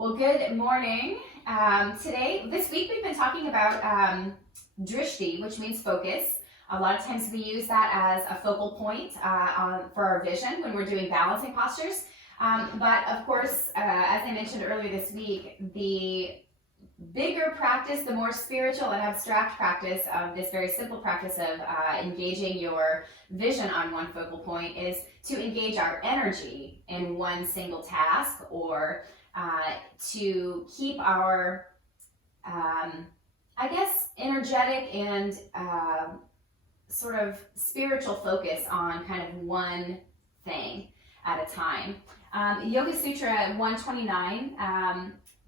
Well, good morning. This week we've been talking about drishti, which means focus. A lot of times we use that as a focal point for our vision when we're doing balancing postures. But of course, as I mentioned earlier this week, the bigger practice, the more spiritual and abstract practice of this very simple practice of engaging your vision on one focal point is to engage our energy in one single task, or to keep our, energetic and sort of spiritual focus on kind of one thing at a time. Yoga Sutra 129,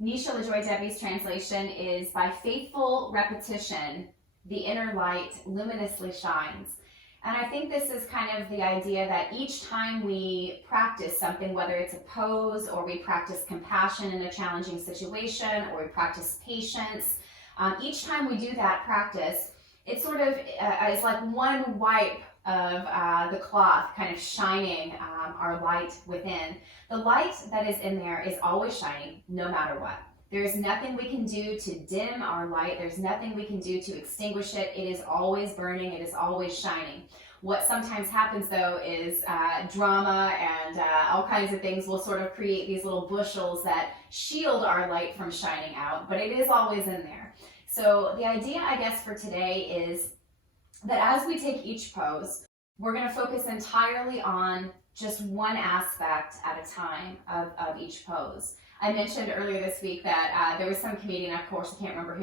Nisha LaJoy Debbie's translation is, "By faithful repetition, the inner light luminously shines." And I think this is kind of the idea that each time we practice something, whether it's a pose, or we practice compassion in a challenging situation, or we practice patience, each time we do that practice, it sort of is like one wipe of the cloth kind of shining our light within. The light that is in there is always shining, no matter what. There's nothing we can do to dim our light. There's nothing we can do to extinguish it. It is always burning. It is always shining. What sometimes happens, though, is drama and all kinds of things will sort of create these little bushels that shield our light from shining out, but it is always in there. So the idea, I guess, for today is that as we take each pose, we're going to focus entirely on just one aspect at a time of each pose. I mentioned earlier this week that there was some comedian, of course, I can't remember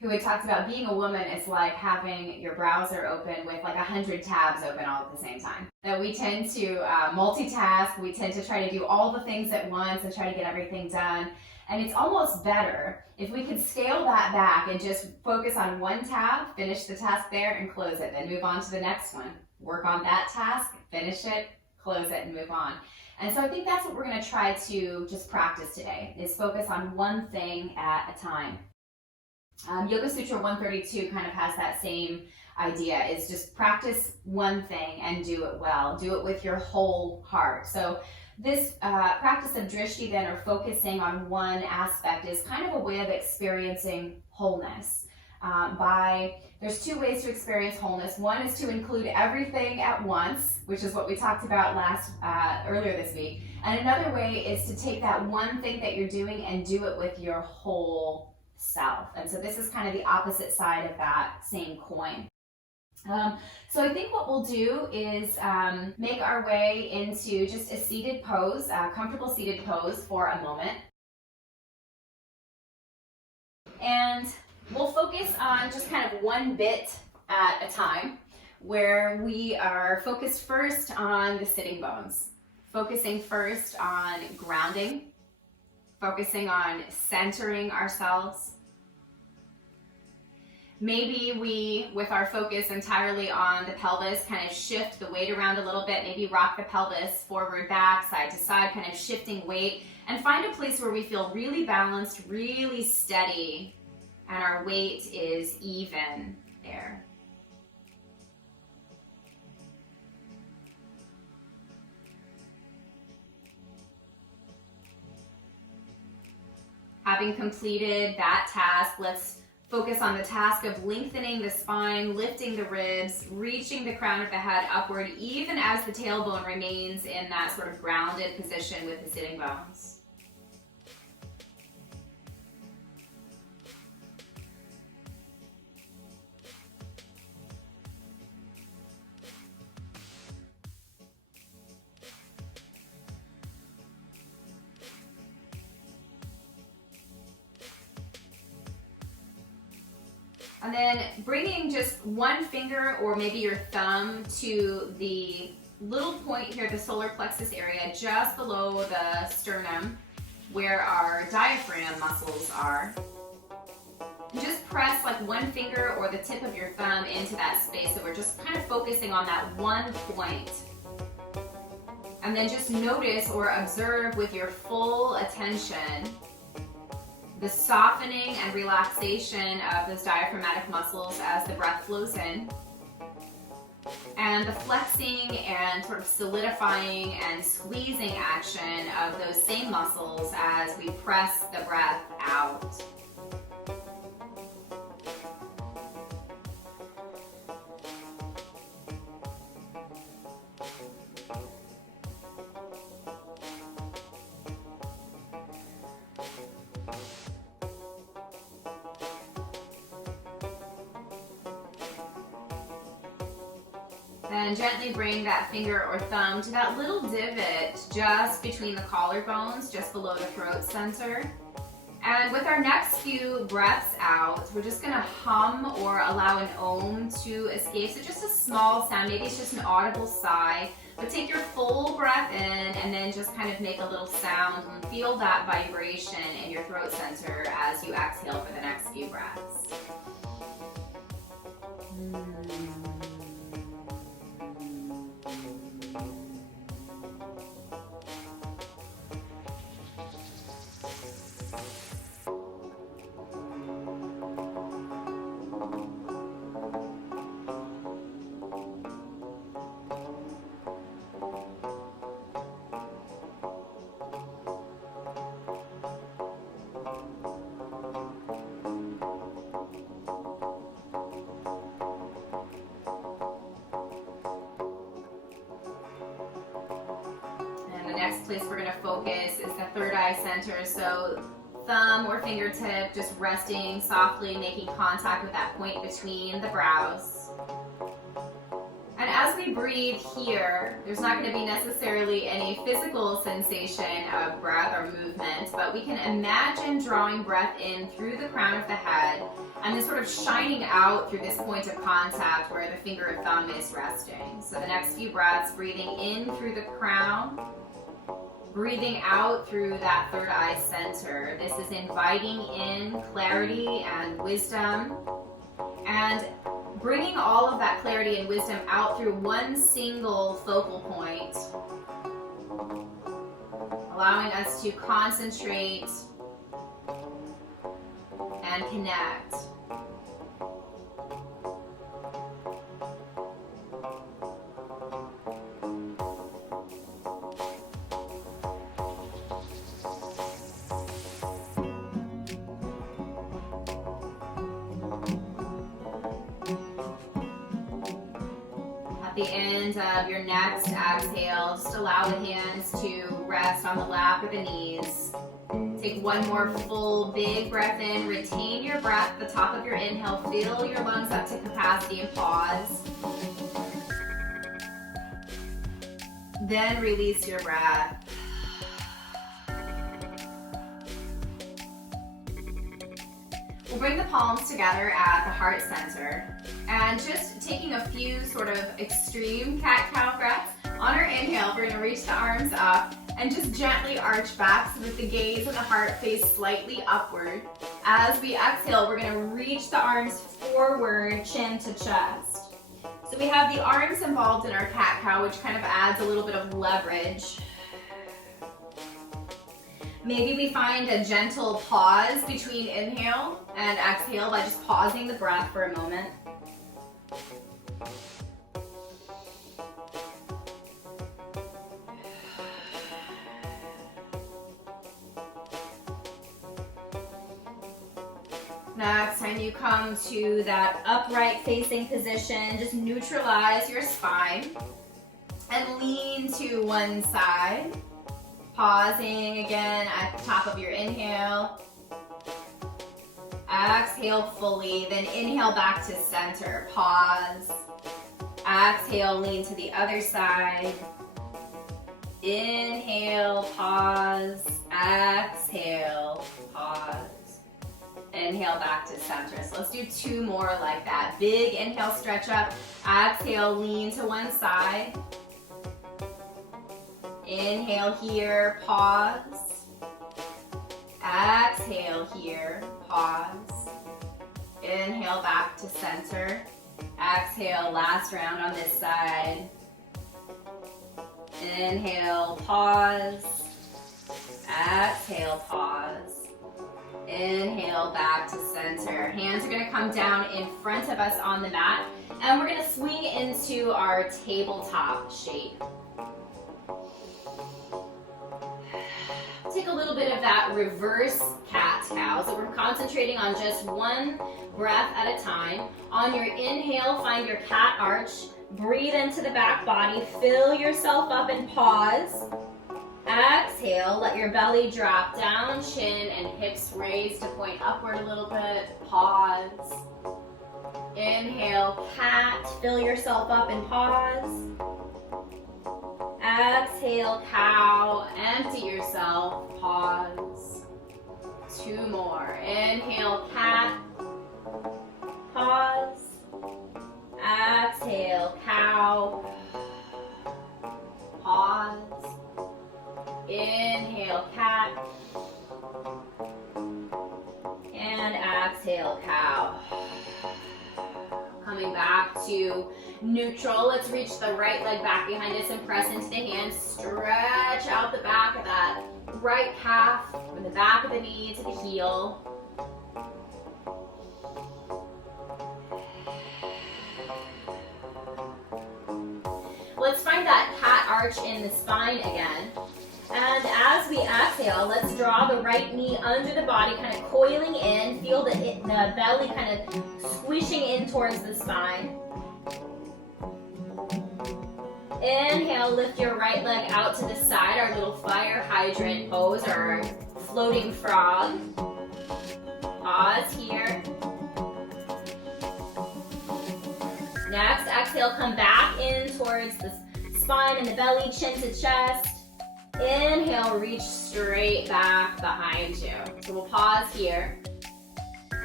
who had talked about being a woman is like having your browser open with like 100 tabs open all at the same time. That we tend to multitask, we tend to try to do all the things at once and try to get everything done. And it's almost better if we could scale that back and just focus on one tab, finish the task there and close it, then move on to the next one. Work on that task, finish it, close it, and move on. And so I think that's what we're going to try to just practice today, is focus on one thing at a time. Yoga Sutra 132 kind of has that same idea, is just practice one thing and do it well. Do it with your whole heart. So this practice of drishti then, or focusing on one aspect, is kind of a way of experiencing wholeness. There's two ways to experience wholeness. One is to include everything at once, which is what we talked about earlier this week. And another way is to take that one thing that you're doing and do it with your whole self. And so this is kind of the opposite side of that same coin. So I think what we'll do is make our way into just a seated pose, a comfortable seated pose for a moment. And we'll focus on just kind of one bit at a time, where we are focused first on the sitting bones, focusing first on grounding, focusing on centering ourselves. Maybe we, with our focus entirely on the pelvis, kind of shift the weight around a little bit, maybe rock the pelvis forward, back, side to side, kind of shifting weight, and find a place where we feel really balanced, really steady, and our weight is even there. Having completed that task, let's focus on the task of lengthening the spine, lifting the ribs, reaching the crown of the head upward, even as the tailbone remains in that sort of grounded position with the sitting bones. And then bringing just one finger, or maybe your thumb, to the little point here, the solar plexus area, just below the sternum, where our diaphragm muscles are. And just press like one finger or the tip of your thumb into that space. So we're just kind of focusing on that one point. And then just notice or observe with your full attention the softening and relaxation of those diaphragmatic muscles as the breath flows in. and the flexing and sort of solidifying and squeezing action of those same muscles as we press the breath out. And gently bring that finger or thumb to that little divot just between the collarbones, just below the throat center. And with our next few breaths out, we're just gonna hum or allow an om to escape. So just a small sound, maybe it's just an audible sigh, but take your full breath in and then just kind of make a little sound and feel that vibration in your throat center as you exhale for the next few breaths. Next place we're going to focus is the third eye center. So thumb or fingertip just resting softly, making contact with that point between the brows. And as we breathe here, there's not going to be necessarily any physical sensation of breath or movement, but we can imagine drawing breath in through the crown of the head and then sort of shining out through this point of contact where the finger or thumb is resting. So the next few breaths, breathing in through the crown, breathing out through that third eye center. This is inviting in clarity and wisdom, and bringing all of that clarity and wisdom out through one single focal point, allowing us to concentrate and connect. At the end of your next exhale, just allow the hands to rest on the lap or the knees. Take one more full big breath in, retain your breath at the top of your inhale, fill your lungs up to capacity and pause. Then release your breath. We'll bring the palms together at the heart center and just taking a few sort of extreme cat-cow breaths. On our inhale, we're going to reach the arms up and just gently arch back so that the gaze and the heart face slightly upward. As we exhale, we're going to reach the arms forward, chin to chest. So we have the arms involved in our cat-cow, which kind of adds a little bit of leverage. Maybe we find a gentle pause between inhale and exhale by just pausing the breath for a moment. Next time you come to that upright facing position, just neutralize your spine and lean to one side. Pausing again at the top of your inhale. Exhale fully, then inhale back to center. Pause. Exhale, lean to the other side. Inhale, pause. Exhale, pause. Inhale back to center. So let's do two more like that. Big inhale, stretch up. Exhale, lean to one side. Inhale here, pause. Exhale here, pause. Inhale back to center. Exhale, last round on this side. Inhale, pause. Exhale, pause. Inhale back to center. Hands are going to come down in front of us on the mat. And we're gonna swing into our tabletop shape. Take a little bit of that reverse cat-cow. So we're concentrating on just one breath at a time. On your inhale, find your cat arch. Breathe into the back body. Fill yourself up and pause. Exhale, let your belly drop down, chin and hips raise to point upward a little bit. Pause. Inhale, cat. Fill yourself up and pause. Exhale, cow. Empty yourself. Pause. 2 more. Inhale, cat. Pause. Exhale, cow. Pause. Inhale, cat. And exhale, cow. Coming back to neutral. Let's reach the right leg back behind us and press into the hands. Stretch out the back of that right calf from the back of the knee to the heel. Let's find that cat arch in the spine again. And as we exhale, let's draw the right knee under the body, kind of coiling in. Feel the belly kind of squishing in towards the spine. Inhale, lift your right leg out to the side, our little fire hydrant pose, or our floating frog. Pause here. Next, exhale, come back in towards the spine and the belly, chin to chest. Inhale, reach straight back behind you. So we'll pause here,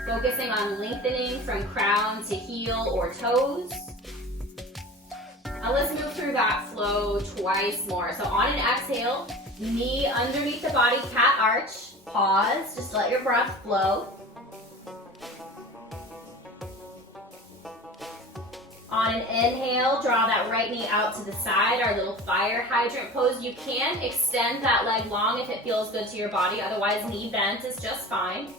focusing on lengthening from crown to heel or toes. Now let's move through that flow twice more. So on an exhale, knee underneath the body, cat arch. Pause, just let your breath flow. On an inhale, draw that right knee out to the side, our little fire hydrant pose. You can extend that leg long if it feels good to your body, otherwise knee bent is just fine.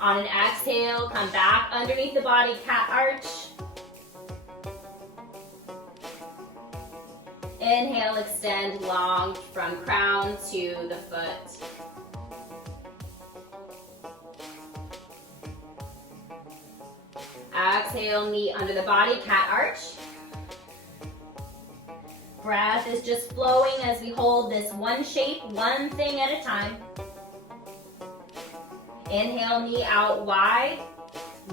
On an exhale, come back underneath the body, cat arch. Inhale, extend long from crown to the foot. Exhale, knee under the body, cat arch. Breath is just flowing as we hold this one shape, one thing at a time. Inhale, knee out wide,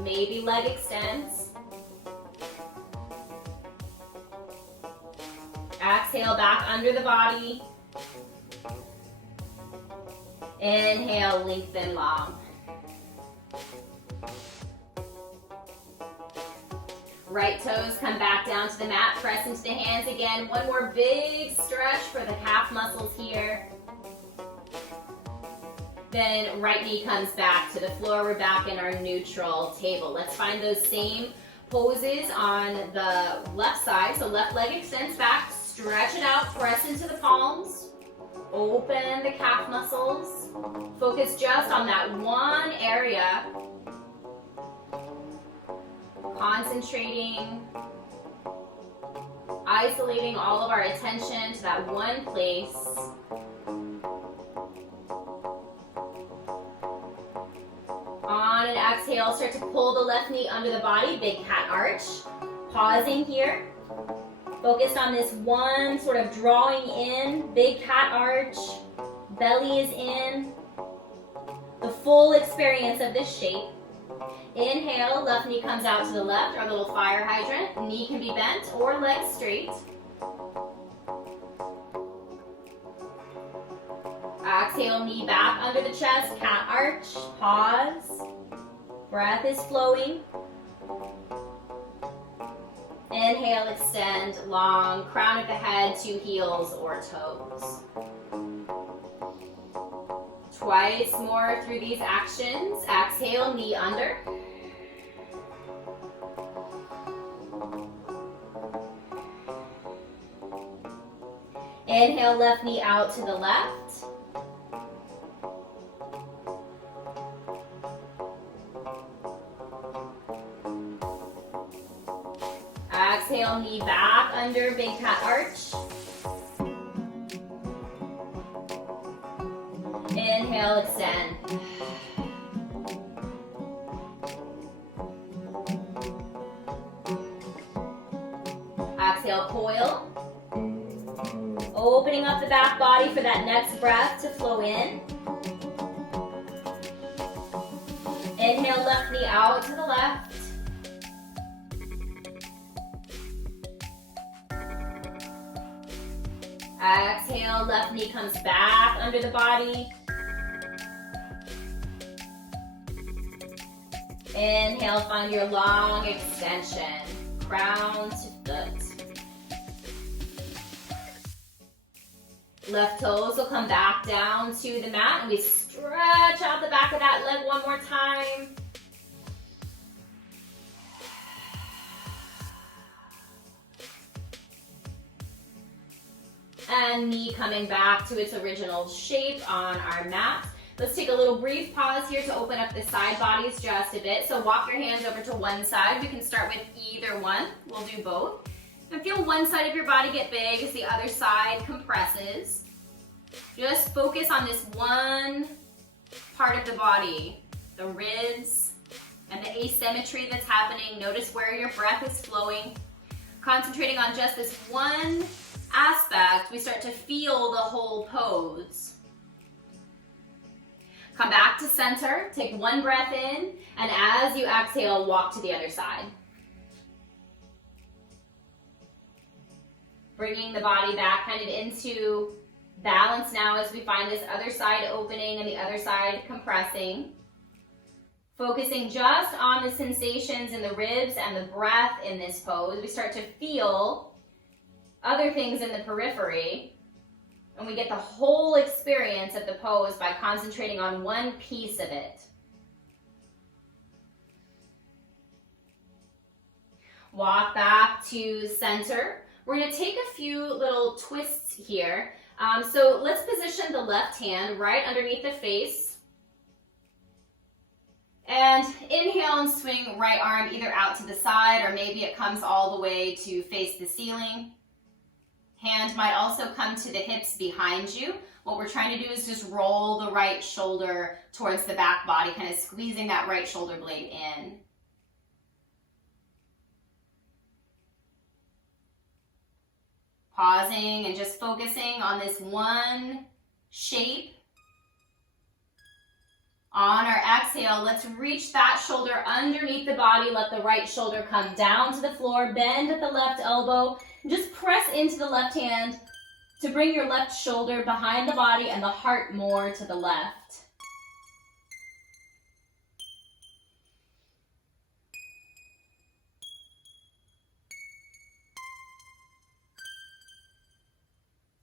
maybe leg extends. Exhale, back under the body. Inhale, lengthen long. Right toes come back down to the mat, press into the hands again. One more big stretch for the calf muscles here. Then right knee comes back to the floor. We're back in our neutral table. Let's find those same poses on the left side. So left leg extends back, stretch it out, press into the palms. Open the calf muscles. Focus just on that one area. Concentrating, isolating all of our attention to that one place. On an exhale, start to pull the left knee under the body, big cat arch. Pausing here. Focused on this one, sort of drawing in, big cat arch. Belly is in. The full experience of this shape. Inhale, left knee comes out to the left, our little fire hydrant. Knee can be bent or legs straight. Exhale, knee back under the chest, cat arch. Pause. Breath is flowing. Inhale, extend long, crown of the head to heels or toes. Twice more through these actions. Exhale, knee under. Inhale, left knee out to the left. Exhale, knee back under big cat arch. Inhale, extend. Exhale, coil. Opening up the back body for that next breath to flow in. Inhale, left knee out to the left. Exhale, left knee comes back under the body. Inhale, find your long extension, crown to foot. Left toes will come back down to the mat, and we stretch out the back of that leg one more time. And knee coming back to its original shape on our mat. Let's take a little brief pause here to open up the side bodies just a bit. So walk your hands over to one side. We can start with either one. We'll do both. And feel one side of your body get big as the other side compresses. Just focus on this one part of the body, the ribs and the asymmetry that's happening. Notice where your breath is flowing. Concentrating on just this one aspect, we start to feel the whole pose. Come back to center, take one breath in, and as you exhale, walk to the other side. Bringing the body back kind of into balance now as we find this other side opening and the other side compressing. Focusing just on the sensations in the ribs and the breath in this pose, we start to feel other things in the periphery, and we get the whole experience of the pose by concentrating on one piece of it. Walk back to center. We're going to take a few little twists here. So let's position the left hand right underneath the face. And inhale and swing right arm either out to the side, or maybe it comes all the way to face the ceiling. Hand might also come to the hips behind you. What we're trying to do is just roll the right shoulder towards the back body, kind of squeezing that right shoulder blade in. Pausing and just focusing on this one shape. On our exhale, let's reach that shoulder underneath the body. Let the right shoulder come down to the floor. Bend at the left elbow. And just press into the left hand to bring your left shoulder behind the body and the heart more to the left.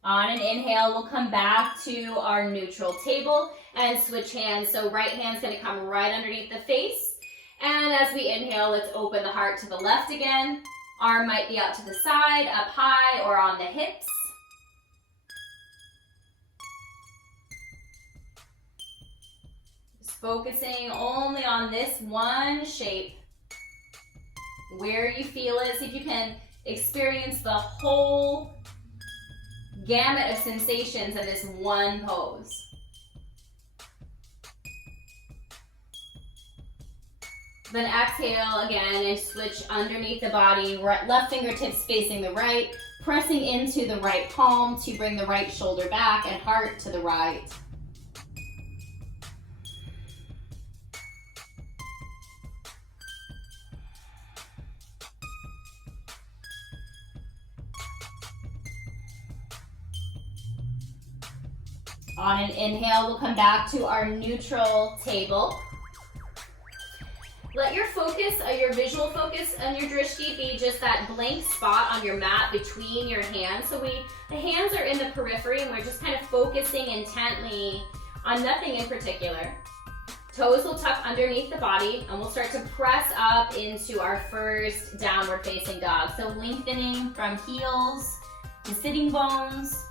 On an inhale, we'll come back to our neutral table and switch hands. So right hand's going to come right underneath the face. And as we inhale, let's open the heart to the left again. Arm might be out to the side, up high, or on the hips. Just focusing only on this one shape. Where you feel it, see if you can experience the whole gamut of sensations in this one pose. Then exhale again and switch underneath the body, left fingertips facing the right, pressing into the right palm to bring the right shoulder back and heart to the right. On an inhale, we'll come back to our neutral table. Let your focus, your visual focus and your drishti be just that blank spot on your mat between your hands. So the hands are in the periphery and we're just kind of focusing intently on nothing in particular. Toes will tuck underneath the body and we'll start to press up into our first downward facing dog. So lengthening from heels to sitting bones,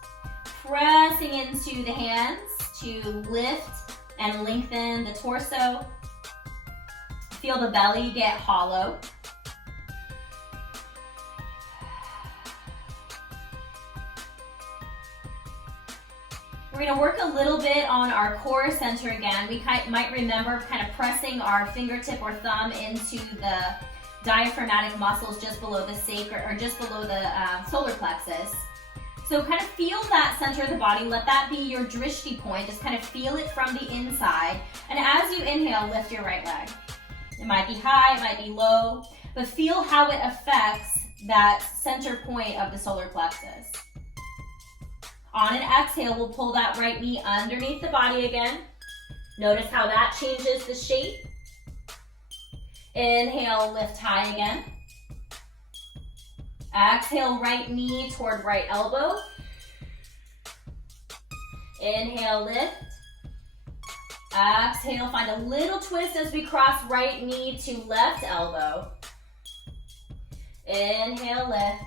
pressing into the hands to lift and lengthen the torso. Feel the belly get hollow. We're gonna work a little bit on our core center again. We might remember kind of pressing our fingertip or thumb into the diaphragmatic muscles just below the sacral, or just below the solar plexus. So kind of feel that center of the body. Let that be your drishti point. Just kind of feel it from the inside. And as you inhale, lift your right leg. It might be high, it might be low, but feel how it affects that center point of the solar plexus. On an exhale, we'll pull that right knee underneath the body again. Notice how that changes the shape. Inhale, lift high again. Exhale, right knee toward right elbow. Inhale, lift. Exhale, find a little twist as we cross right knee to left elbow. Inhale, lift.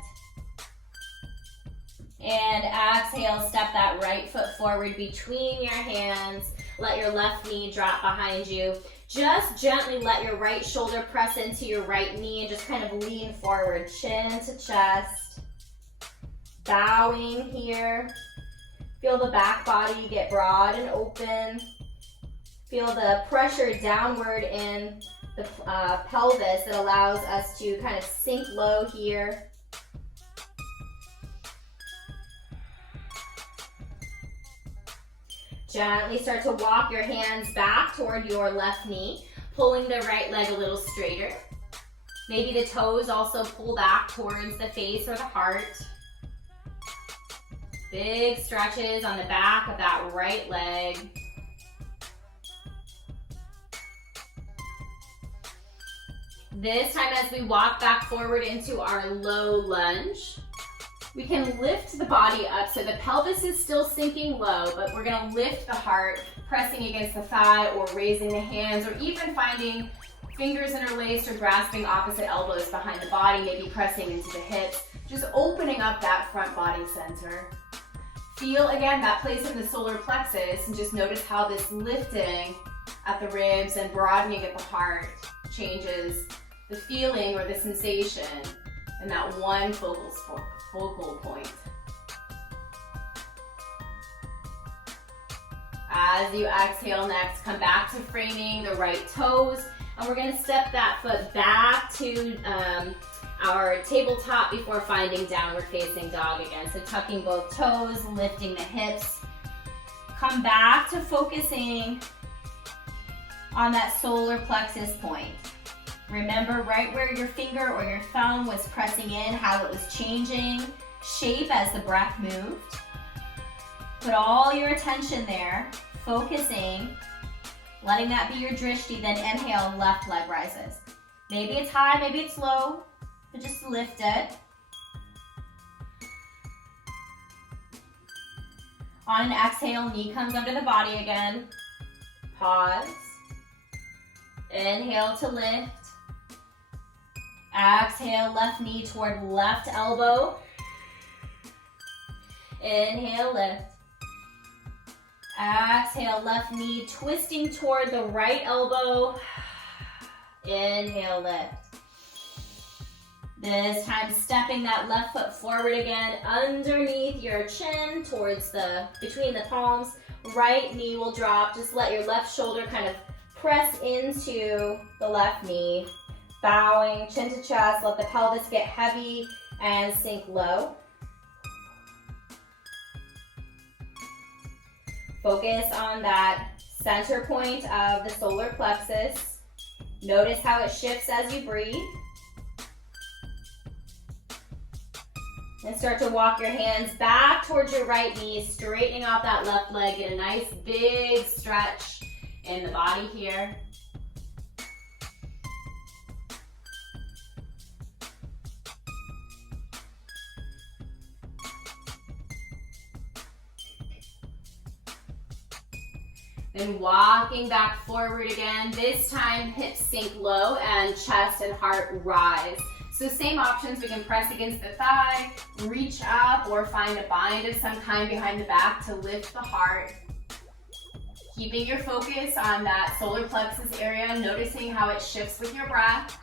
And exhale, step that right foot forward between your hands. Let your left knee drop behind you. Just gently let your right shoulder press into your right knee and just kind of lean forward, chin to chest. Bowing here. Feel the back body get broad and open. Feel the pressure downward in the pelvis that allows us to kind of sink low here. Gently start to walk your hands back toward your left knee, pulling the right leg a little straighter. Maybe the toes also pull back towards the face or the heart. Big stretches on the back of that right leg. This time as we walk back forward into our low lunge, we can lift the body up so the pelvis is still sinking low, but we're gonna lift the heart, pressing against the thigh or raising the hands, or even finding fingers interlaced or grasping opposite elbows behind the body, maybe pressing into the hips, just opening up that front body center. Feel again that place in the solar plexus and just notice how this lifting at the ribs and broadening at the heart changes the feeling or the sensation in that one focal point. As you exhale next, come back to framing the right toes, and we're gonna step that foot back to our tabletop before finding downward facing dog again. So tucking both toes, lifting the hips. Come back to focusing on that solar plexus point. Remember right where your finger or your thumb was pressing in, how it was changing shape as the breath moved. Put all your attention there, focusing, letting that be your drishti, then inhale, left leg rises. Maybe it's high, maybe it's low, but just lift it. On an exhale, knee comes under the body again. Pause. Inhale to lift. Exhale, left knee toward left elbow. Inhale, lift. Exhale, left knee twisting toward the right elbow. Inhale, lift. This time stepping that left foot forward again, underneath your chin, towards between the palms. Right knee will drop. Just let your left shoulder kind of press into the left knee. Bowing, chin to chest, let the pelvis get heavy and sink low. Focus on that center point of the solar plexus. Notice how it shifts as you breathe. And start to walk your hands back towards your right knee, straightening out that left leg. Get a nice big stretch in the body here. Then walking back forward again. This time hips sink low and chest and heart rise. So same options, we can press against the thigh, reach up, or find a bind of some kind behind the back to lift the heart. Keeping your focus on that solar plexus area, noticing how it shifts with your breath,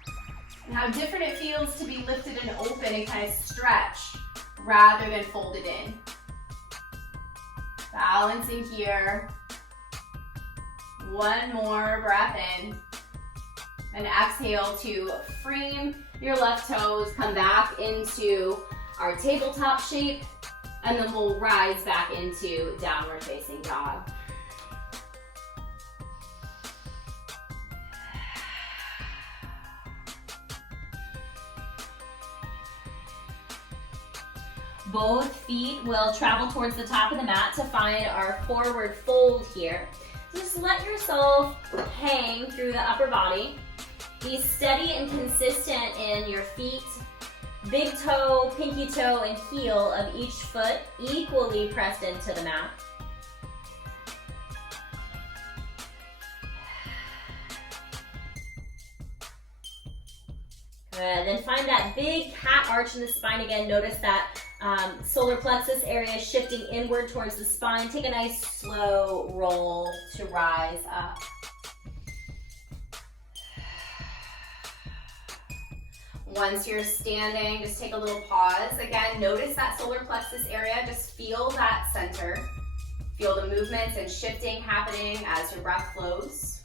and how different it feels to be lifted and open and kind of stretch rather than folded in. Balancing here. One more breath in. And exhale to frame your left toes, come back into our tabletop shape, and then we'll rise back into downward facing dog. Both feet will travel towards the top of the mat to find our forward fold here. Just let yourself hang through the upper body. Be steady and consistent in your feet. Big toe, pinky toe, and heel of each foot equally pressed into the mat. Good. Then find that big cat arch in the spine again. Notice that solar plexus area shifting inward towards the spine. Take a nice slow roll to rise up. Once you're standing, just take a little pause. Again, notice that solar plexus area. Just feel that center. Feel the movements and shifting happening as your breath flows.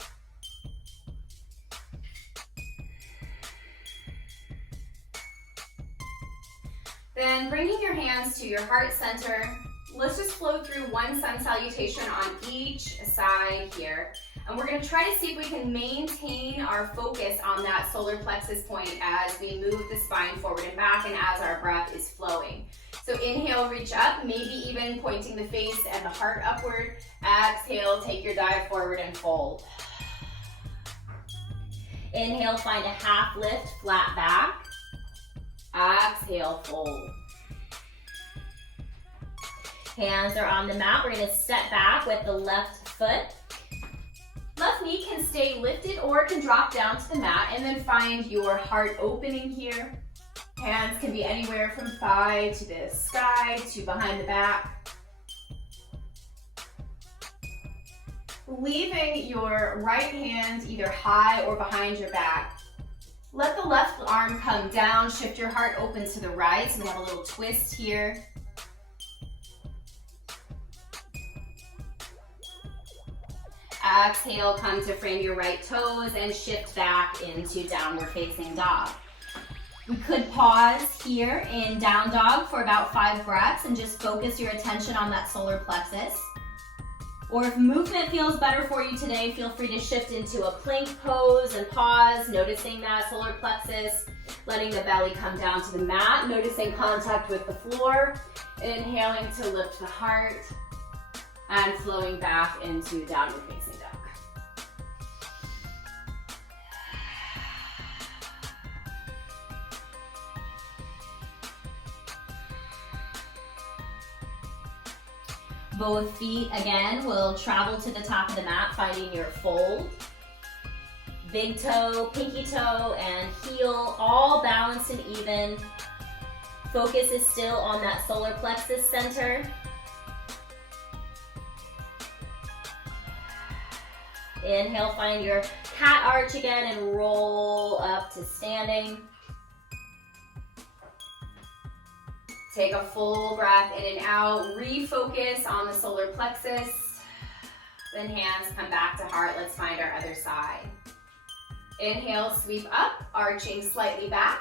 Then bringing your hands to your heart center, let's just flow through one sun salutation on each side here. And we're gonna try to see if we can maintain our focus on that solar plexus point as we move the spine forward and back and as our breath is flowing. So inhale, reach up, maybe even pointing the face and the heart upward. Exhale, take your dive forward and fold. Inhale, find a half lift, flat back. Exhale, fold. Hands are on the mat. We're gonna step back with the left foot. Left knee can stay lifted or it can drop down to the mat, and then find your heart opening here. Hands can be anywhere from thigh to the sky to behind the back. Leaving your right hand either high or behind your back. Let the left arm come down, shift your heart open to the right, so we have a little twist here. Exhale, come to frame your right toes and shift back into downward facing dog. We could pause here in down dog for about 5 breaths and just focus your attention on that solar plexus. Or if movement feels better for you today, feel free to shift into a plank pose and pause, noticing that solar plexus, letting the belly come down to the mat, noticing contact with the floor, inhaling to lift the heart, and flowing back into downward facing dog. Both feet, again, will travel to the top of the mat, finding your fold. Big toe, pinky toe, and heel, all balanced and even. Focus is still on that solar plexus center. Inhale, find your cat arch again and roll up to standing. Take a full breath in and out, refocus on the solar plexus. Then hands come back to heart. Let's find our other side. Inhale, sweep up, arching slightly back.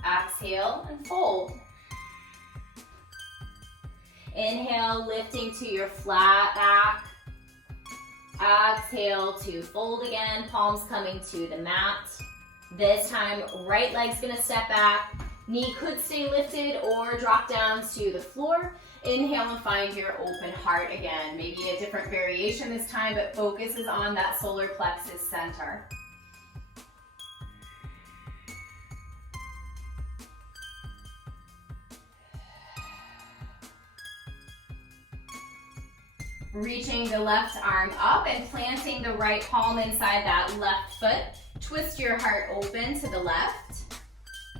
Exhale and fold. Inhale, lifting to your flat back. Exhale to fold again, palms coming to the mat. This time, right leg's gonna step back. Knee could stay lifted or drop down to the floor. Inhale and find your open heart again. Maybe a different variation this time, but focus is on that solar plexus center. Reaching the left arm up and planting the right palm inside that left foot. Twist your heart open to the left.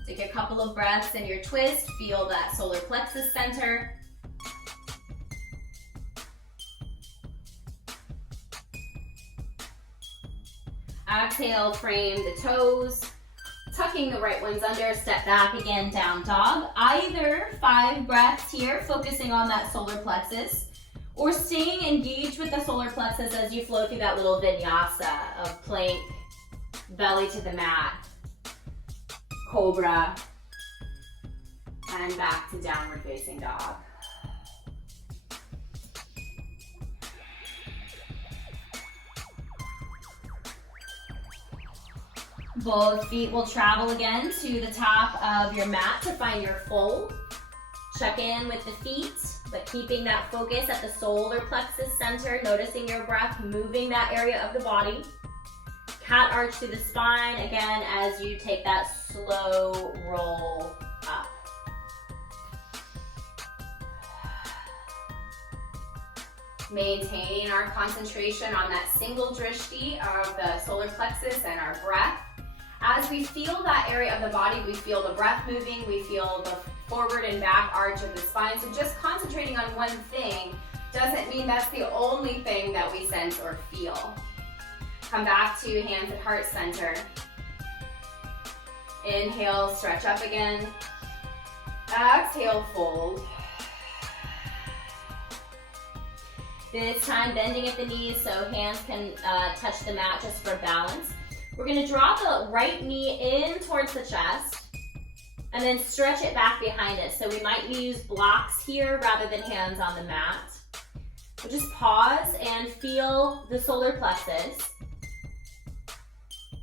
Take a couple of breaths in your twist. Feel that solar plexus center. Exhale, frame the toes. Tucking the right ones under, step back again, down dog. Either 5 breaths here, focusing on that solar plexus, or staying engaged with the solar plexus as you flow through that little vinyasa of plank, belly to the mat, cobra, and back to downward facing dog. Both feet will travel again to the top of your mat to find your fold. Check in with the feet, but keeping that focus at the solar plexus center, noticing your breath moving that area of the body. Cat arch through the spine again as you take that slow roll up. Maintaining our concentration on that single drishti of the solar plexus and our breath. As we feel that area of the body, we feel the breath moving, we feel the forward and back arch of the spine. So just concentrating on one thing doesn't mean that's the only thing that we sense or feel. Come back to hands at heart center. Inhale, stretch up again. Exhale, fold. This time bending at the knees so hands can touch the mat just for balance. We're going to draw the right knee in towards the chest and then stretch it back behind us. So we might use blocks here rather than hands on the mat. So just pause and feel the solar plexus.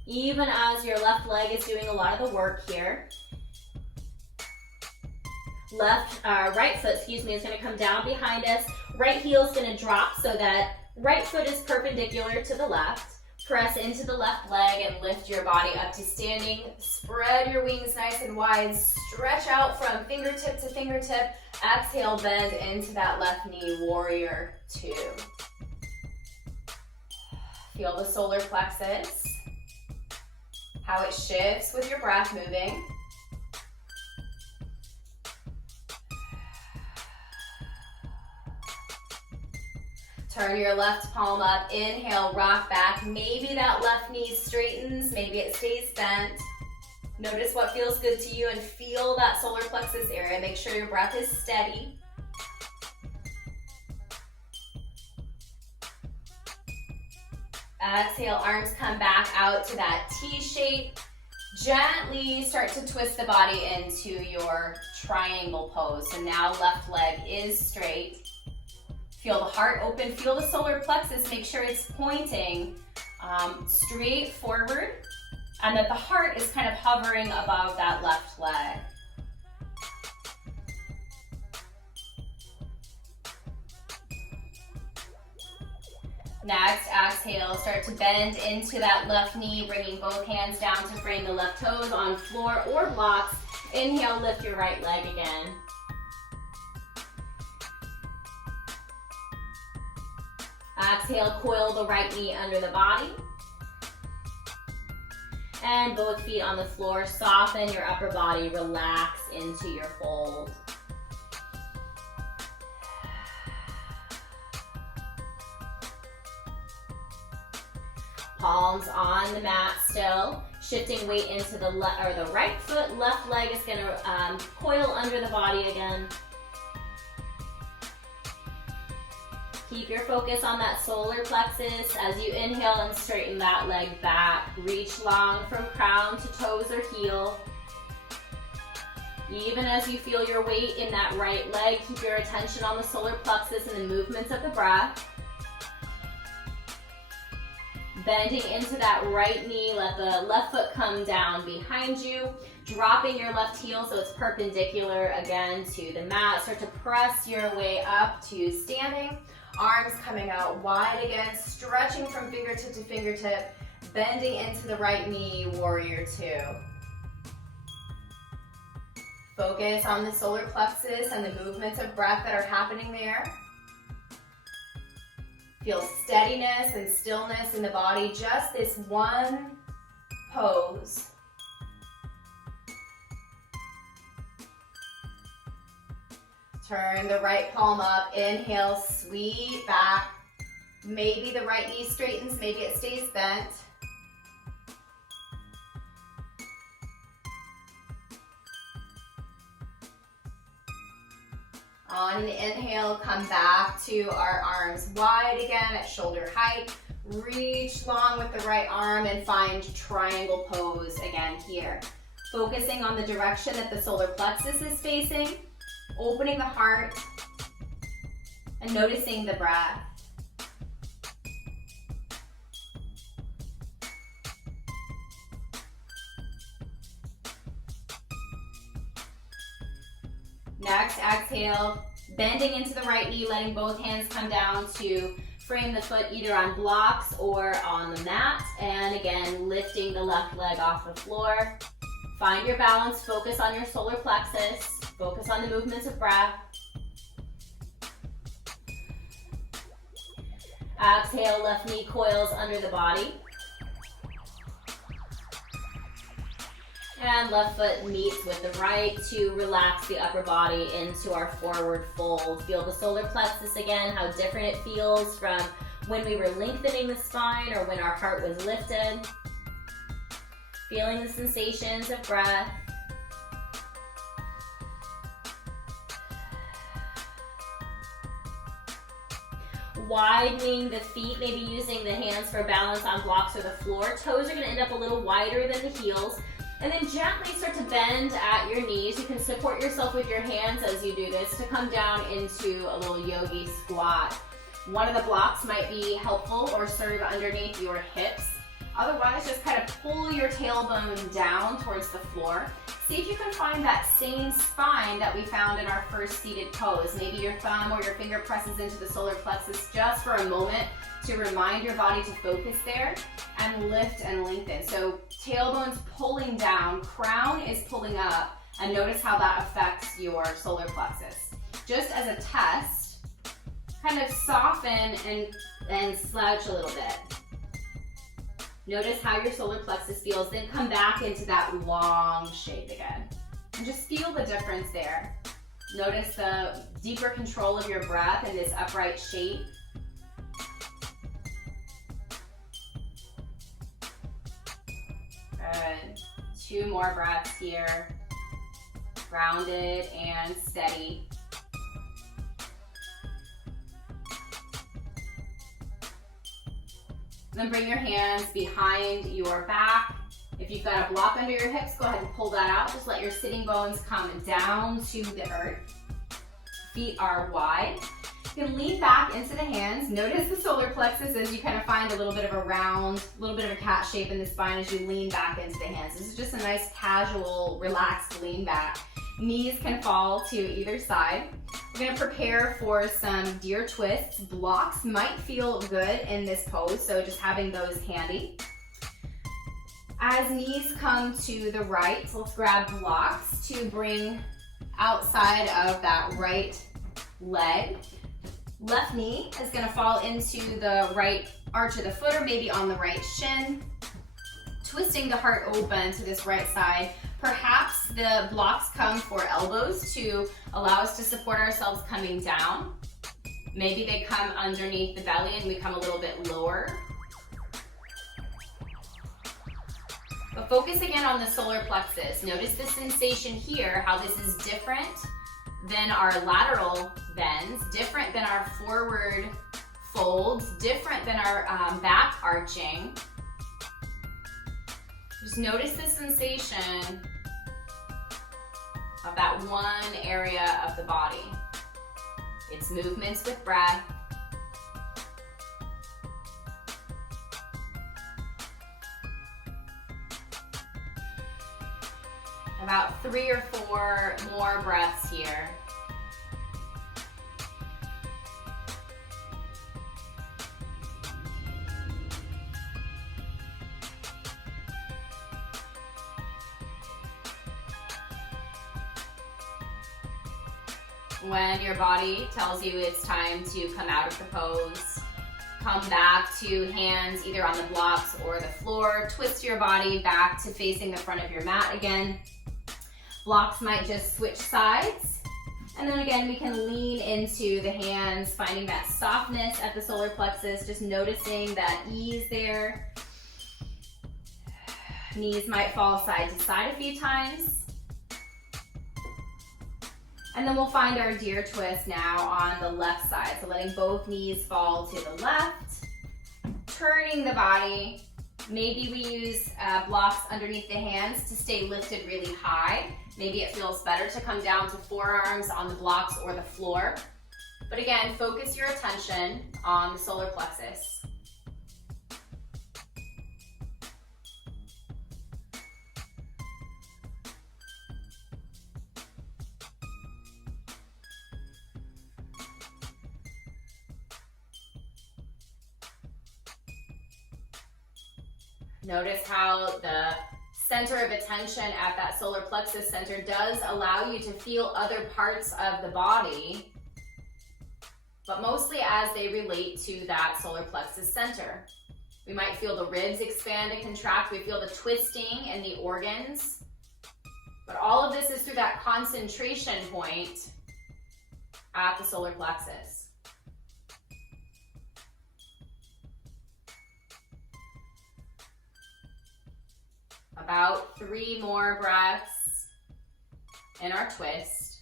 Even as your left leg is doing a lot of the work here. Right foot, is going to come down behind us. Right heel is going to drop so that right foot is perpendicular to the left. Press into the left leg and lift your body up to standing. Spread your wings nice and wide. Stretch out from fingertip to fingertip. Exhale, bend into that left knee, warrior two. Feel the solar plexus, how it shifts with your breath moving. Turn your left palm up, inhale, rock back. Maybe that left knee straightens, maybe it stays bent. Notice what feels good to you and feel that solar plexus area. Make sure your breath is steady. Exhale, arms come back out to that T shape. Gently start to twist the body into your triangle pose. So now left leg is straight. Feel the heart open, feel the solar plexus, make sure it's pointing straight forward and that the heart is kind of hovering above that left leg. Next, exhale, start to bend into that left knee, bringing both hands down to frame the left toes on floor or blocks. Inhale, lift your right leg again. Exhale, coil the right knee under the body. And both feet on the floor. Soften your upper body. Relax into your fold. Palms on the mat still. Shifting weight into the right foot. Left leg is going to coil under the body again. Keep your focus on that solar plexus as you inhale and straighten that leg back. Reach long from crown to toes or heel. Even as you feel your weight in that right leg, keep your attention on the solar plexus and the movements of the breath. Bending into that right knee, let the left foot come down behind you. Dropping your left heel so it's perpendicular again to the mat. Start to press your way up to standing. Arms coming out wide again, stretching from fingertip to fingertip, bending into the right knee, warrior two. Focus on the solar plexus and the movements of breath that are happening there. Feel steadiness and stillness in the body, just this one pose. Turn the right palm up, inhale, sweep back. Maybe the right knee straightens, maybe it stays bent. On an inhale, come back to our arms wide again at shoulder height. Reach long with the right arm and find triangle pose again here. Focusing on the direction that the solar plexus is facing, opening the heart, and noticing the breath. Next, exhale, bending into the right knee, letting both hands come down to frame the foot either on blocks or on the mat. And again, lifting the left leg off the floor. Find your balance, focus on your solar plexus, focus on the movements of breath. Exhale, left knee coils under the body. And left foot meets with the right to relax the upper body into our forward fold. Feel the solar plexus again, how different it feels from when we were lengthening the spine or when our heart was lifted. Feeling the sensations of breath. Widening the feet, maybe using the hands for balance on blocks or the floor. Toes are going to end up a little wider than the heels. And then gently start to bend at your knees. You can support yourself with your hands as you do this to come down into a little yogi squat. One of the blocks might be helpful or serve underneath your hips. Otherwise, just kind of pull your tailbone down towards the floor. See if you can find that same spine that we found in our first seated pose. Maybe your thumb or your finger presses into the solar plexus just for a moment to remind your body to focus there and lift and lengthen. So tailbone's pulling down, crown is pulling up, and notice how that affects your solar plexus. Just as a test, kind of soften and slouch a little bit. Notice how your solar plexus feels, then come back into that long shape again. And just feel the difference there. Notice the deeper control of your breath in this upright shape. Good. 2 more breaths here. Grounded and steady. Then bring your hands behind your back. If you've got a block under your hips, go ahead and pull that out. Just let your sitting bones come down to the earth. Feet are wide. You can lean back into the hands. Notice the solar plexus as you kind of find a little bit of a round, a little bit of a cat shape in the spine as you lean back into the hands. This is just a nice, casual, relaxed lean back. Knees can fall to either side. We're going to prepare for some deer twists. Blocks might feel good in this pose, so just having those handy. As knees come to the right, let's grab blocks to bring outside of that right leg. Left knee is going to fall into the right arch of the foot or maybe on the right shin. Twisting the heart open to this right side. Perhaps the blocks come for elbows to allow us to support ourselves coming down. Maybe they come underneath the belly and we come a little bit lower. But focus again on the solar plexus. Notice the sensation here, how this is different than our lateral bends, different than our forward folds, different than our back arching. Just notice the sensation of that one area of the body. It's movements with breath. About 3 or 4 more breaths here. When your body tells you it's time to come out of the pose, come back to hands either on the blocks or the floor. Twist your body back to facing the front of your mat again. Blocks might just switch sides. And then again, we can lean into the hands, finding that softness at the solar plexus, just noticing that ease there. Knees might fall side to side a few times. And then we'll find our deer twist now on the left side. So letting both knees fall to the left, turning the body. Maybe we use blocks underneath the hands to stay lifted really high. Maybe it feels better to come down to forearms on the blocks or the floor. But again, focus your attention on the solar plexus. Notice how the center of attention at that solar plexus center does allow you to feel other parts of the body, but mostly as they relate to that solar plexus center. We might feel the ribs expand and contract. We feel the twisting in the organs. But all of this is through that concentration point at the solar plexus. About 3 more breaths in our twist.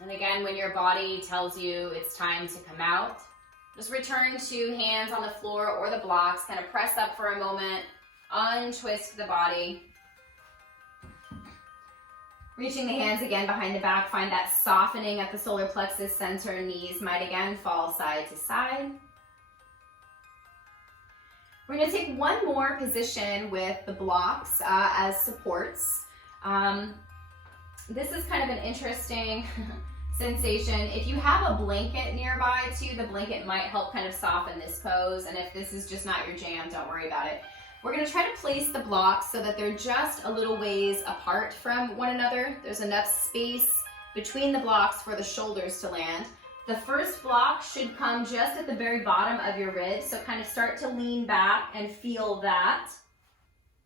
And again, when your body tells you it's time to come out, just return to hands on the floor or the blocks, kind of press up for a moment, untwist the body. Reaching the hands again behind the back, find that softening at the solar plexus center. Knees might again fall side to side. We're going to take one more position with the blocks as supports. This is kind of an interesting sensation. If you have a blanket nearby too, the blanket might help kind of soften this pose. And if this is just not your jam, don't worry about it. We're going to try to place the blocks so that they're just a little ways apart from one another. There's enough space between the blocks for the shoulders to land. The first block should come just at the very bottom of your ribs, so kind of start to lean back and feel that.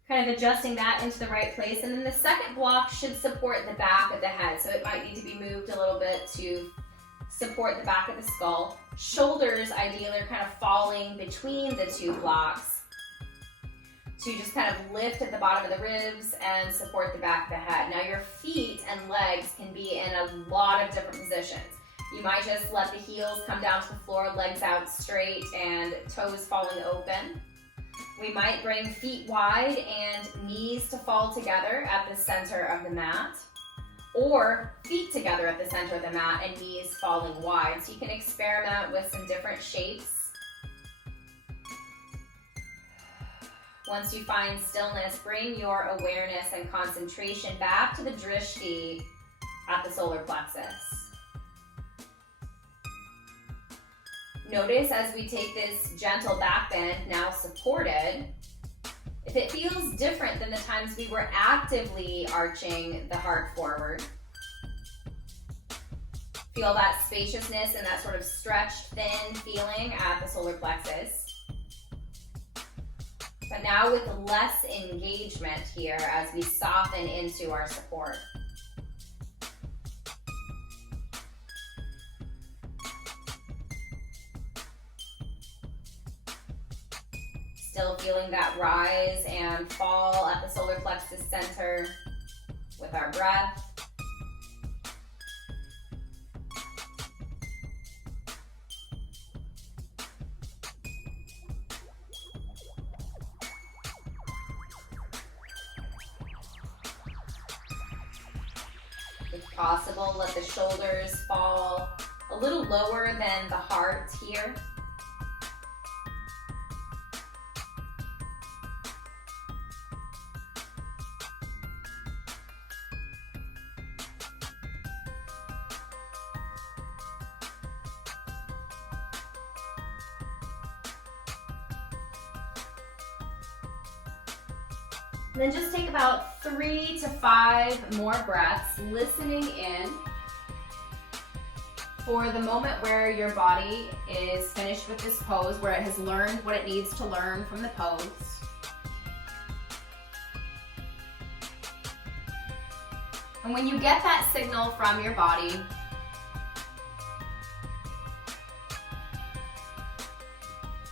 Kind of adjusting that into the right place. And then the second block should support the back of the head, so it might need to be moved a little bit to support the back of the skull. Shoulders ideally are kind of falling between the 2 blocks to just kind of lift at the bottom of the ribs and support the back of the head. Now your feet and legs can be in a lot of different positions. You might just let the heels come down to the floor, legs out straight and toes falling open. We might bring feet wide and knees to fall together at the center of the mat, or feet together at the center of the mat and knees falling wide. So you can experiment with some different shapes. Once you find stillness, bring your awareness and concentration back to the drishti at the solar plexus. Notice as we take this gentle back bend, now supported, if it feels different than the times we were actively arching the heart forward. Feel that spaciousness and that sort of stretched thin feeling at the solar plexus. But now with less engagement here as we soften into our support. Still feeling that rise and fall at the solar plexus center with our breath. If possible, let the shoulders fall a little lower than the heart here. And then just take about 3 to 5 more breaths, listening in for the moment where your body is finished with this pose, where it has learned what it needs to learn from the pose. And when you get that signal from your body,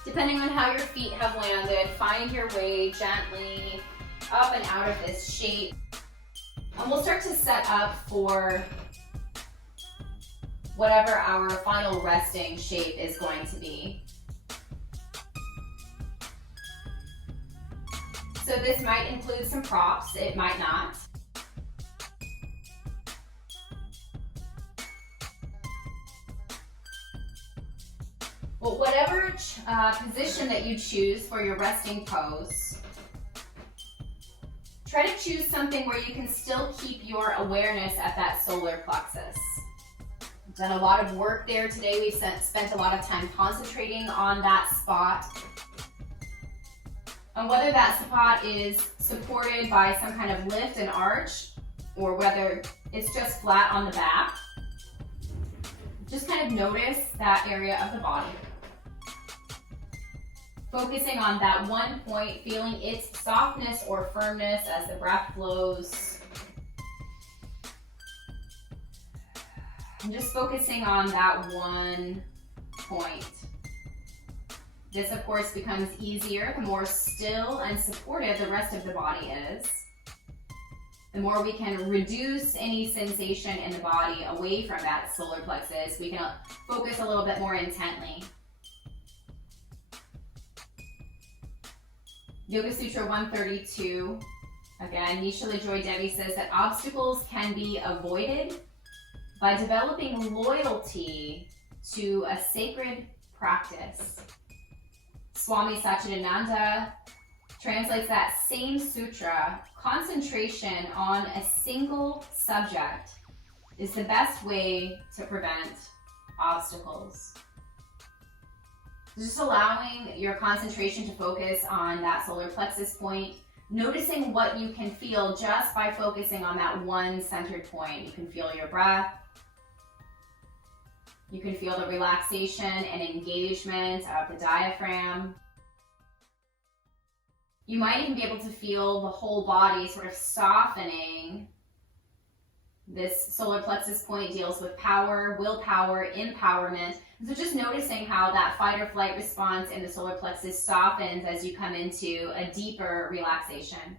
depending on how your feet have landed, find your way gently up and out of this shape. And we'll start to set up for whatever our final resting shape is going to be. So this might include some props, it might not. Well, whatever position that you choose for your resting pose, try to choose something where you can still keep your awareness at that solar plexus. We've done a lot of work there today. We've spent a lot of time concentrating on that spot. And whether that spot is supported by some kind of lift and arch, or whether it's just flat on the back, just kind of notice that area of the body. Focusing on that one point, feeling its softness or firmness as the breath flows. And just focusing on that one point. This, of course, becomes easier the more still and supportive the rest of the body is. The more we can reduce any sensation in the body away from that solar plexus, we can focus a little bit more intently. Yoga Sutra 132. Again, Nishala Joy Devi says that obstacles can be avoided by developing loyalty to a sacred practice. Swami Satchidananda translates that same sutra: concentration on a single subject is the best way to prevent obstacles. Just allowing your concentration to focus on that solar plexus point, noticing what you can feel just by focusing on that one centered point. You can feel your breath. You can feel the relaxation and engagement of the diaphragm. You might even be able to feel the whole body sort of softening. This solar plexus point deals with power, willpower, empowerment. So just noticing how that fight or flight response in the solar plexus softens as you come into a deeper relaxation.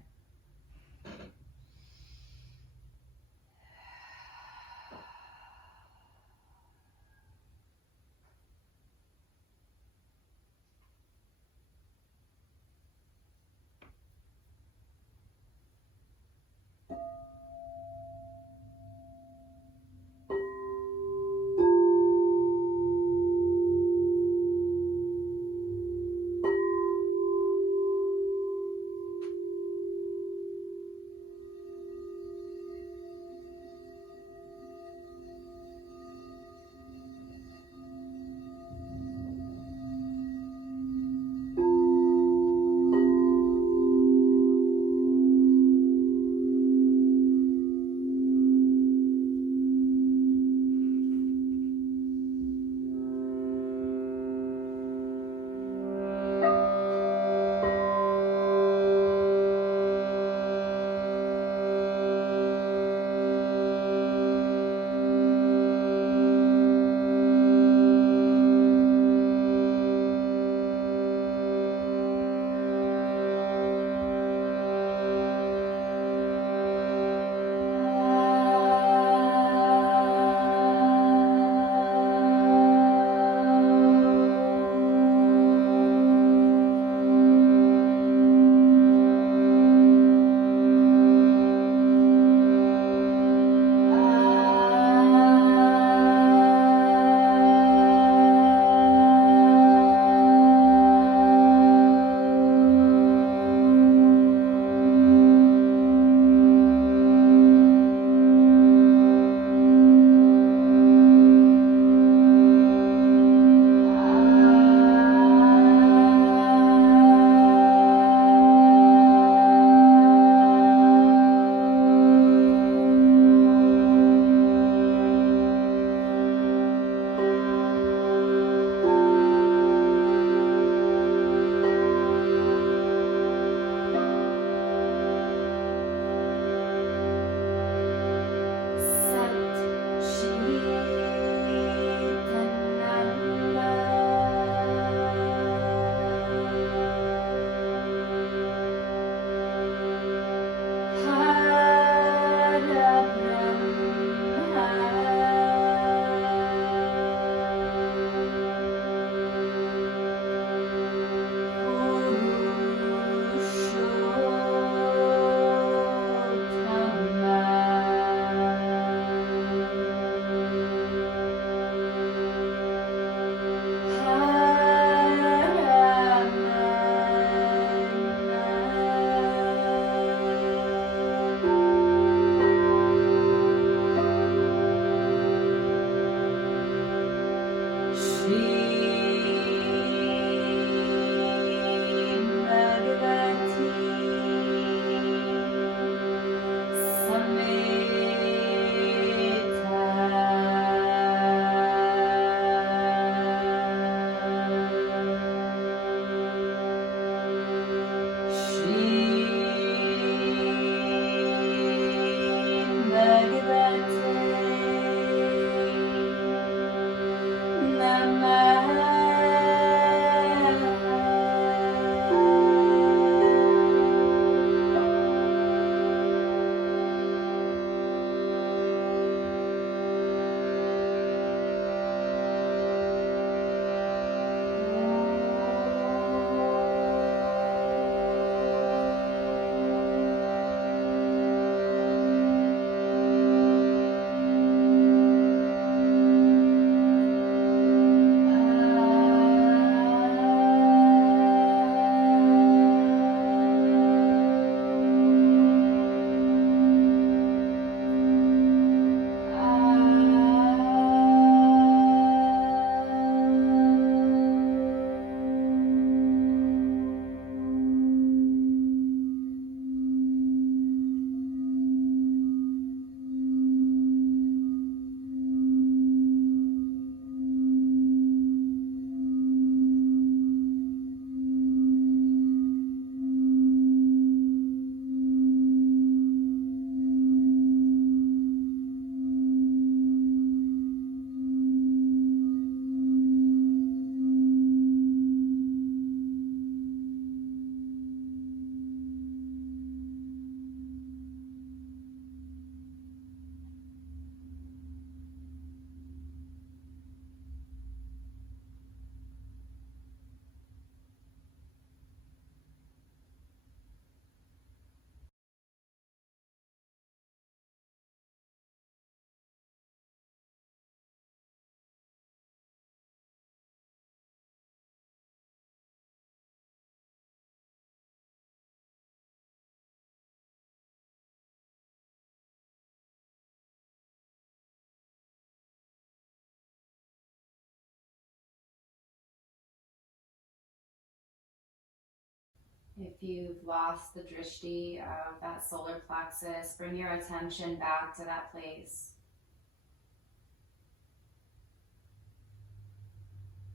If you've lost the drishti of that solar plexus, bring your attention back to that place.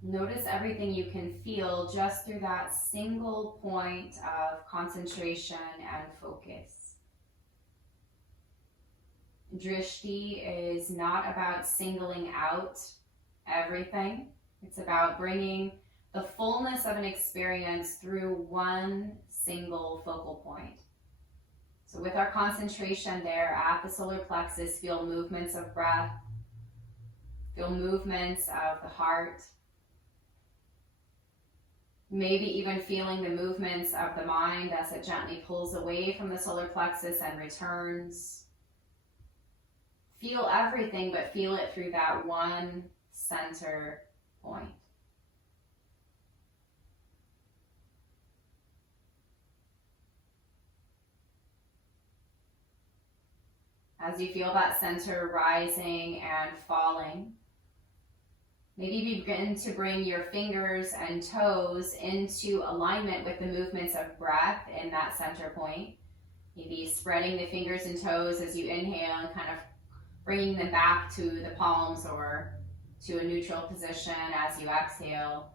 Notice everything you can feel just through that single point of concentration and focus. Drishti is not about singling out everything. It's about bringing the fullness of an experience through one single focal point. So with our concentration there at the solar plexus, feel movements of breath, feel movements of the heart, maybe even feeling the movements of the mind as it gently pulls away from the solar plexus and returns. Feel everything, but feel it through that one center point. As you feel that center rising and falling, maybe begin to bring your fingers and toes into alignment with the movements of breath in that center point. Maybe spreading the fingers and toes as you inhale and kind of bringing them back to the palms or to a neutral position as you exhale.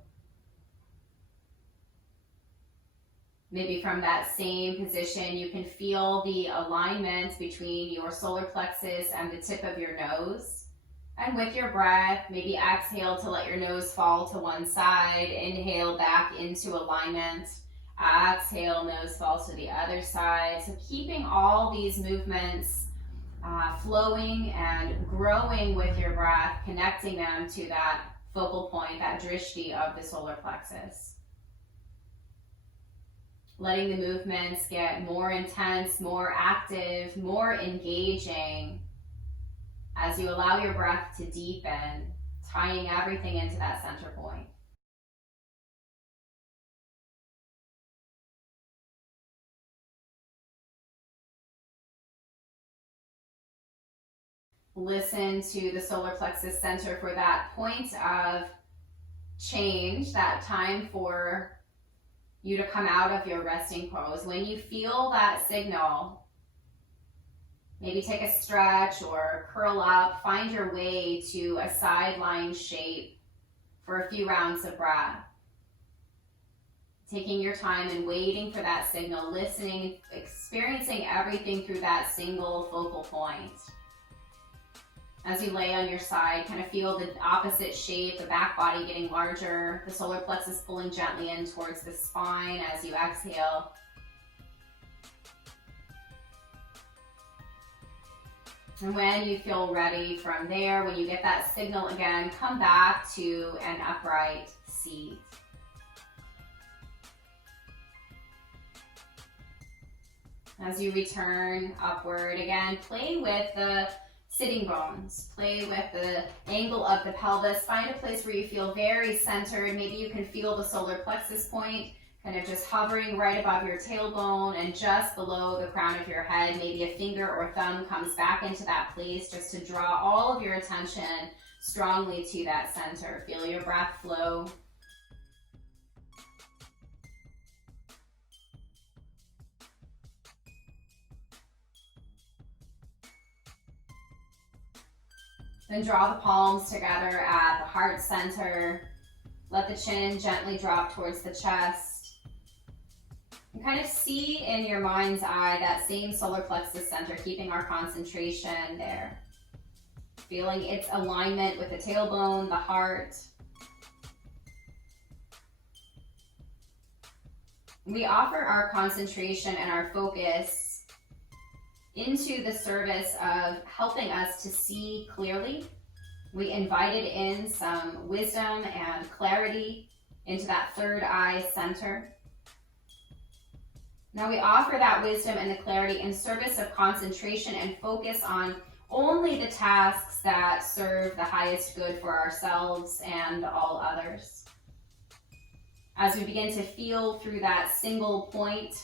Maybe from that same position, you can feel the alignment between your solar plexus and the tip of your nose. And with your breath, maybe exhale to let your nose fall to one side. Inhale back into alignment. Exhale, nose falls to the other side. So keeping all these movements flowing and growing with your breath, connecting them to that focal point, that drishti of the solar plexus. Letting the movements get more intense, more active, more engaging as you allow your breath to deepen, tying everything into that center point. Listen to the solar plexus center for that point of change, that time for you to come out of your resting pose, when you feel that signal, maybe take a stretch or curl up, find your way to a sideline shape for a few rounds of breath. Taking your time and waiting for that signal, listening, experiencing everything through that single focal point. As you lay on your side, kind of feel the opposite shape, the back body getting larger, the solar plexus pulling gently in towards the spine as you exhale. And when you feel ready from there, when you get that signal again, come back to an upright seat. As you return upward, again, play with the sitting bones. Play with the angle of the pelvis. Find a place where you feel very centered. Maybe you can feel the solar plexus point kind of just hovering right above your tailbone and just below the crown of your head. Maybe a finger or thumb comes back into that place just to draw all of your attention strongly to that center. Feel your breath flow. Then draw the palms together at the heart center. Let the chin gently drop towards the chest. And kind of see in your mind's eye that same solar plexus center, keeping our concentration there. Feeling its alignment with the tailbone, the heart. We offer our concentration and our focus into the service of helping us to see clearly. We invited in some wisdom and clarity into that third eye center. Now we offer that wisdom and the clarity in service of concentration and focus on only the tasks that serve the highest good for ourselves and all others. As we begin to feel through that single point,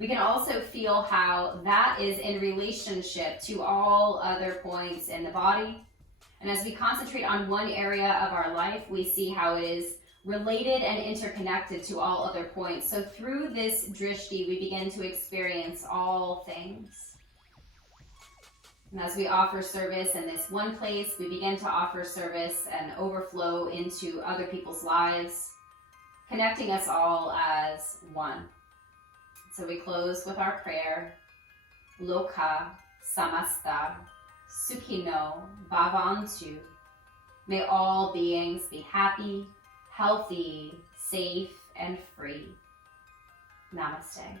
we can also feel how that is in relationship to all other points in the body. And as we concentrate on one area of our life, we see how it is related and interconnected to all other points. So through this drishti, we begin to experience all things. And as we offer service in this one place, we begin to offer service and overflow into other people's lives, connecting us all as one. So we close with our prayer. Loka samasta sukhino bhavantu. May all beings be happy, healthy, safe, and free. Namaste.